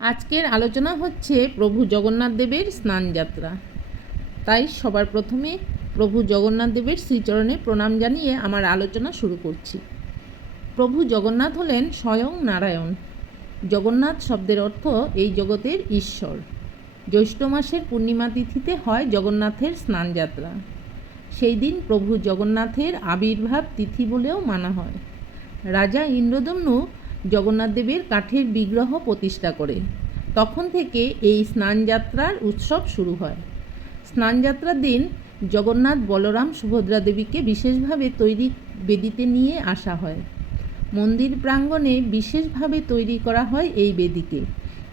আজকের আলোচনা হচ্ছে প্রভু জগন্নাথ দেবের স্নানযাত্রা তাই সবার প্রথমে প্রভু জগন্নাথ দেবের শ্রীচরণে প্রণাম জানিয়ে আমার আলোচনা শুরু করছি। প্রভু জগন্নাথ হলেন স্বয়ং নারায়ণ। জগন্নাথ শব্দের অর্থ এই জগতের ঈশ্বর। জ্যৈষ্ঠ মাসের পূর্ণিমা তিথিতে হয় জগন্নাথের স্নানযাত্রা সেই দিন প্রভু জগন্নাথের আবির্ভাব তিথি বলেও মানা হয়। রাজা ইন্দ্রদম্নু জগন্নাথ দেবের কাঠের বিগ্রহ প্রতিষ্ঠা করে। তখন থেকে এই স্নানযাত্রার উৎসব শুরু হয়। স্নানযাত্রার দিন জগন্নাথ বলরাম সুভদ্রা দেবীকে বিশেষভাবে তৈরি বেদিতে নিয়ে আসা হয়। মন্দির প্রাঙ্গণে বিশেষভাবে তৈরি করা হয় এই বেদিকে।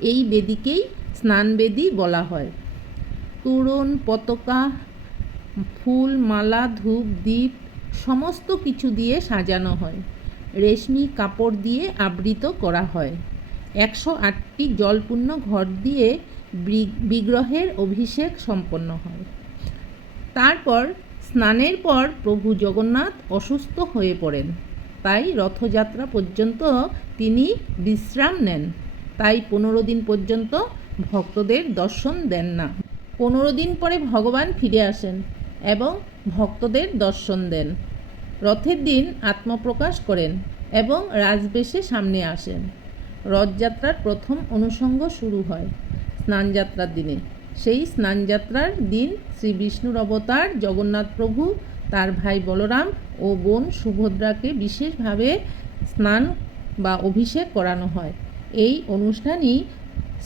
এই বেদিকেই স্নানবেদি বলা হয়। তোরণ, পতাকা, ফুল, মালা, ধূপ দ্বীপ সমস্ত কিছু দিয়ে সাজানো হয়। রেশমি কাপড় দিয়ে আবৃত করা হয়। একশো আটটি জলপূর্ণ ঘর দিয়ে বিগ্রহের অভিষেক সম্পন্ন হয়। তারপর স্নানের পর প্রভু জগন্নাথ অসুস্থ হয়ে পড়েন। তাই রথযাত্রা পর্যন্ত তিনি বিশ্রাম নেন। তাই পনেরো দিন পর্যন্ত ভক্তদের দর্শন দেন না। পনেরো দিন পরে ভগবান ফিরে আসেন এবং ভক্তদের দর্শন দেন। রথের দিন আত্মপ্রকাশ করেন এবং রাজবেশে সামনে আসেন। রথযাত্রার প্রথম অনুষঙ্গ শুরু হয় স্নানযাত্রার দিনে। সেই স্নানযাত্রার দিন শ্রী বিষ্ণুর অবতার জগন্নাথ প্রভু, তার ভাই বলরাম ও বোন সুভদ্রাকে বিশেষভাবে স্নান বা অভিষেক করানো হয়। এই অনুষ্ঠানই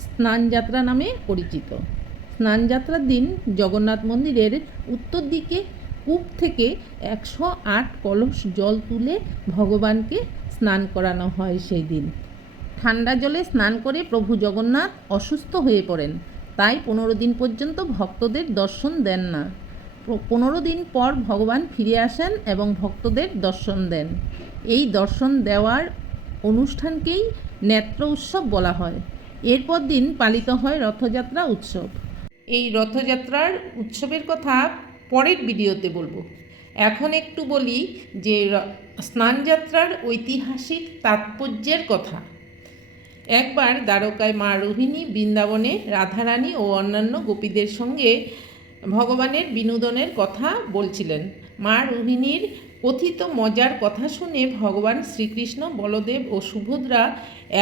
স্নানযাত্রা নামে পরিচিত। স্নানযাত্রার দিন জগন্নাথ মন্দিরের উত্তর দিকে কূপ থেকে একশো আট কলস জল তুলে ভগবানকে স্নান করানো হয় সেই দিন। ঠান্ডা জলে স্নান করে প্রভু জগন্নাথ অসুস্থ হয়ে পড়েন। তাই পনেরো দিন পর্যন্ত ভক্তদের দর্শন দেন না। পনেরো দিন পর ভগবান ফিরে আসেন এবং ভক্তদের দর্শন দেন। এই দর্শন দেওয়ার অনুষ্ঠানকেই নেত্র উৎসব বলা হয়। এরপর দিন পালিত হয় রথযাত্রা উৎসব। এই রথযাত্রার উৎসবের কথা পরের ভিডিওতে বলব। এখন একটু বলি যে স্নানযাত্রার ঐতিহাসিক তাৎপর্যের কথা। একবার দ্বারকায় মা রোহিণী বৃন্দাবনে রাধারানী ও অন্যান্য গোপীদের সঙ্গে ভগবানের বিনোদনের কথা বলছিলেন। মা রোহিণীর কথিত মজার কথা শুনে ভগবান শ্রীকৃষ্ণ, বলদেব ও সুভদ্রা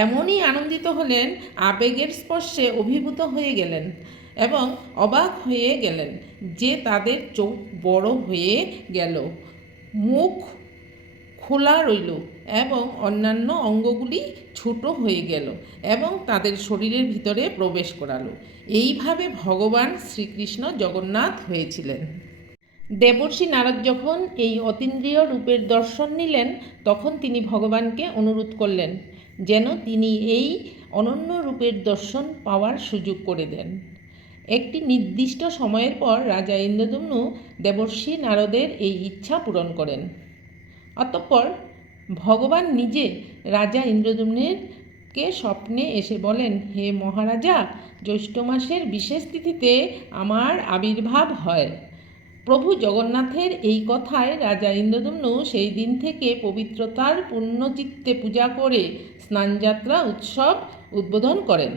এমনই আনন্দিত হলেন, আবেগের স্পর্শে অভিভূত হয়ে গেলেন এবং অবাক হয়ে গেলেন যে তাদের চোখ বড় হয়ে গেল। মুখ খোলা রইল এবং অন্যান্য অঙ্গগুলি ছোট হয়ে গেল এবং তাদের শরীরের ভিতরে প্রবেশ করালো। এইভাবে ভগবান শ্রীকৃষ্ণ জগন্নাথ হয়েছিলেন। দেবর্ষি নারদ যখন এই অতীন্দ্রিয় রূপের দর্শন নিলেন, তখন তিনি ভগবানকে অনুরোধ করলেন যেন তিনি এই অনন্য রূপের দর্শন পাওয়ার সুযোগ করে দেন। একটি নির্দিষ্ট সময়ের পর রাজা ইন্দ্রদম্নু দেবর্ষি নারদের এই ইচ্ছা পূরণ করেন। অতঃপর ভগবান নিজে রাজা ইন্দ্রদম্নের কে স্বপ্নে এসে বলেন, হে মহারাজা, জ্যৈষ্ঠ মাসের বিশেষ তিথিতে আমার আবির্ভাব হয়। প্রভু জগন্নাথের এই কথায় রাজা ইন্দ্রদম্নু সেই দিন থেকে পবিত্রতার পূর্ণচিত্তে পূজা করে স্নানযাত্রা, উৎসব উদ্বোধন করেন।